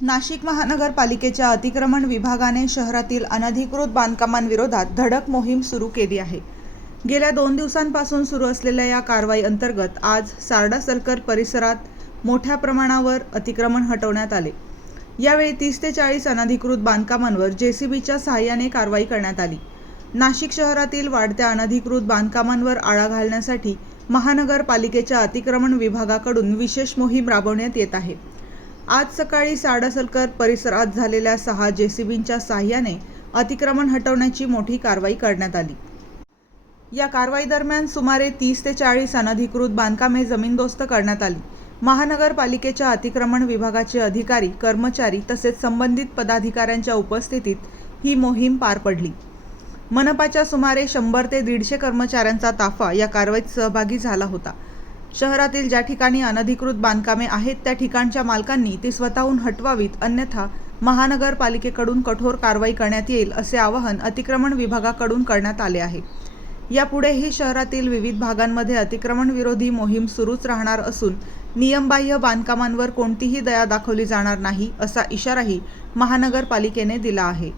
नाशिक महानगरपालिकेच्या अतिक्रमण विभागाने शहरातील अनधिकृत बांधकामांविरोधात धडक मोहीम सुरू केली आहे। गेल्या 2 दिवसांपासून सुरू असलेल्या या कारवाई अंतर्गत आज सारडा सर्कल परिसरात मोठ्या प्रमाणावर अतिक्रमण हटवण्यात आले। यावेळी 30 ते 40 अनधिकृत बांधकामांवर जेसीबीच्या सहाय्याने कारवाई करण्यात आली। नाशिक शहरातील वाढत्या अनधिकृत बांधकामांवर आळा घालण्यासाठी महानगरपालिकेच्या अतिक्रमण विभागाकडून विशेष मोहीम राबवण्यात येत आहे। आज सकाळी सारडा सर्कल परिसरात झालेल्या 6 जेसीबींच्या सहाय्याने अतिक्रमण हटवण्याची मोठी कारवाई करण्यात आली। या कारवाई दरम्यान सुमारे 30 ते 40 अनधिकृत बांधकामे जमीनदोस्त करण्यात आली। महानगरपालिकेच्या अतिक्रमण विभागाचे अधिकारी, कर्मचारी तसेच संबंधित पदाधिकाऱ्यांच्या उपस्थितीत ही मोहीम पार पडली। मनपाच्या सुमारे 100 ते 150 कर्मचाऱ्यांचा ताफा या कारवाईत सहभागी झाला होता। शहरातील ज्या ठिकाणी अनधिकृत बांधकामे आहेत त्या ठिकाणच्या मालकांनी ती स्वतःहून हटवावीत, अन्यथा महानगरपालिकेकडून कठोर कारवाई करण्यात येईल असे आवाहन अतिक्रमण विभागाकडून करण्यात आले आहे। यापुढेही शहरातील विविध भागांमध्ये अतिक्रमण विरोधी मोहीम सुरूच राहणार असून नियमबाह्य बांधकामांवर कोणतीही दया दाखवली जाणार नाही असा इशाराही महानगरपालिकेने दिला आहे।